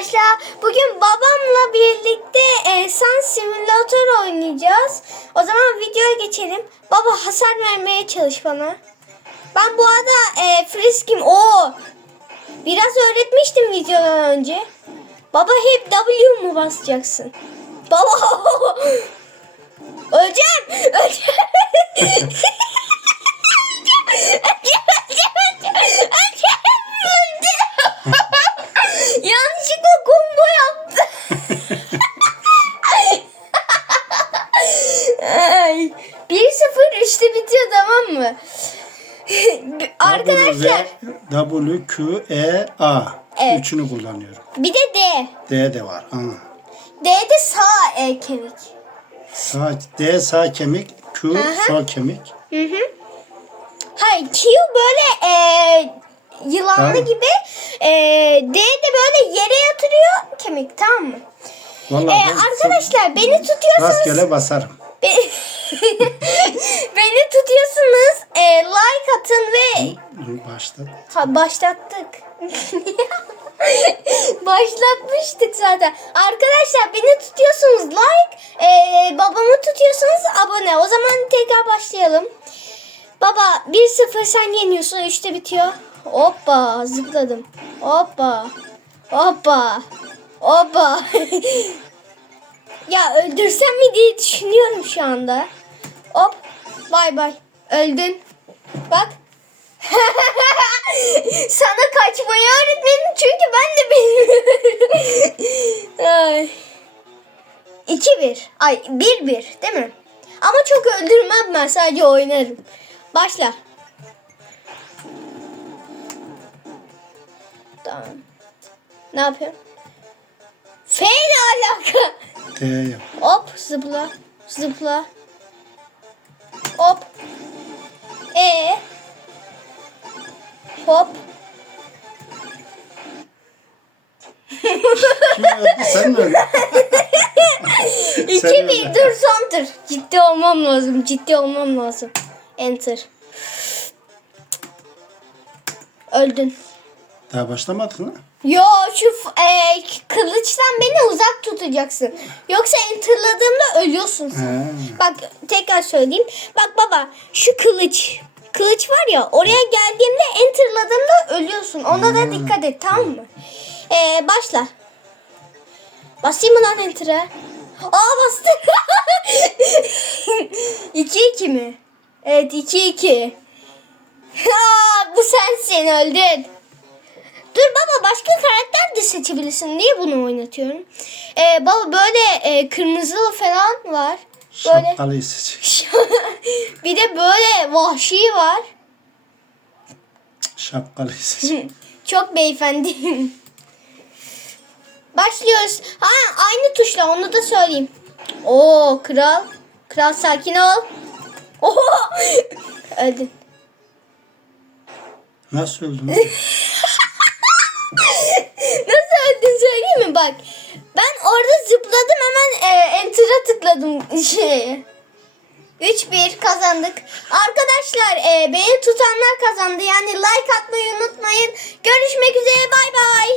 arkadaşlar. Bugün babamla birlikte e, Sun Simulator oynayacağız. O zaman videoya geçelim. Baba hasar vermeye çalış bana. Ben bu arada e, friskim. o Biraz öğretmiştim videodan önce. Baba hep W mu basacaksın? Baba. 1-0 işte bitiyor tamam mı? Arkadaşlar W, Q, E, A. Evet. Üçünü kullanıyorum. bir de D. D de var. Ha. D'de sağ e, kemik. Sağ, D sağ kemik, Q hı. sol kemik. Hı hı. Hayır Q böyle e, yılanlı Tamam. gibi e, D de böyle yere yatırıyor kemik tamam mı? E, ben arkadaşlar beni tutuyorsanız rastgele basarım. Be- beni tutuyorsunuz e, like atın ve Başta. ha, başlattık. Başlatmıştık zaten. Arkadaşlar beni tutuyorsunuz like, e, babamı tutuyorsunuz abone. O zaman tekrar başlayalım. Baba 1-0 sen yeniyorsun 3'te bitiyor. Hoppa zıpladım. Hoppa. Hoppa. Hoppa. ya öldürsem mi diye düşünüyorum şu anda. Hop. Bay bay. Öldün. Bak. Sana kaçmayı öğretmedim çünkü ben de bilmiyorum. Ay. 2-1. Ay 1-1 değil mi? Ama çok öldürmem ben sadece oynarım. Başla. Tamam. Ne yapıyorum? F ile alaka. Hop zıpla. Zıpla. Hop. Kim öldü? Sen mi öldün? 2 Sen 1 öyle. dur son tur. Ciddi olmam lazım. Ciddi olmam lazım. Enter. Öldün. Daha başlamadın ha? Yo şu e, kılıçtan beni uzak tutacaksın. Yoksa enterladığımda ölüyorsun sen. He. Bak tekrar söyleyeyim. Bak baba şu kılıç. Kılıç var ya oraya geldiğimde enterladığımda ölüyorsun. Ona da dikkat et tamam mı? Ee, başla. Basayım mı lan enter'a? Aa bastım. 2-2 mi? Evet 2-2. Aa, bu sensin öldün. Dur baba başka karakter de seçebilirsin. Niye bunu oynatıyorum? Ee, baba böyle e, kırmızılı falan var. Böyle. Şapkalıyı seç. bir de böyle vahşi var. Şapkalıyı seç. Çok beyefendi. Başlıyoruz. Ha aynı tuşla onu da söyleyeyim. Oo kral. Kral sakin ol. Oho. Öldün. Nasıl öldün? Nasıl öldün söyleyeyim mi? Bak. Ben orada hemen e, enter'a tıkladım şeye. 3-1 kazandık. Arkadaşlar e, beni tutanlar kazandı. Yani like atmayı unutmayın. Görüşmek üzere bay bay.